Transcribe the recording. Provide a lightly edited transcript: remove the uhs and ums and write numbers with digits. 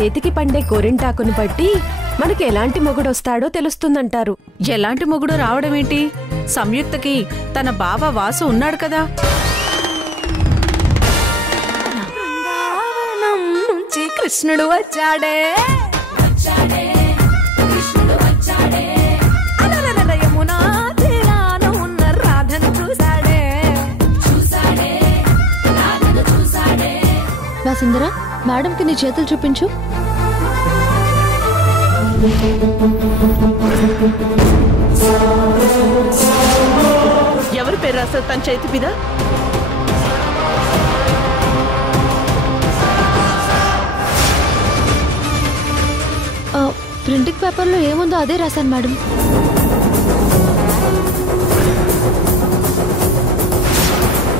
చేతికి పండే గోరింటాకును బట్టి మనకి ఎలాంటి మొగుడొస్తాడో తెలుస్తుందంటారు. ఎలాంటి మొగుడు రావడమేంటి? సంయుక్తకి తన బావ వాసు ఉన్నాడు కదా. నుంచి కృష్ణుడు వచ్చాడే, యమునా తీరాన ఉన్న రాధను చూసాడే. వాసుందర, మేడంకి నీ చేతులు చూపించు. ఎవరి పేరు రాస్తారు తన చేతి మీద? ప్రింటింగ్ పేపర్లో ఏముందో అదే రాశాను మేడం.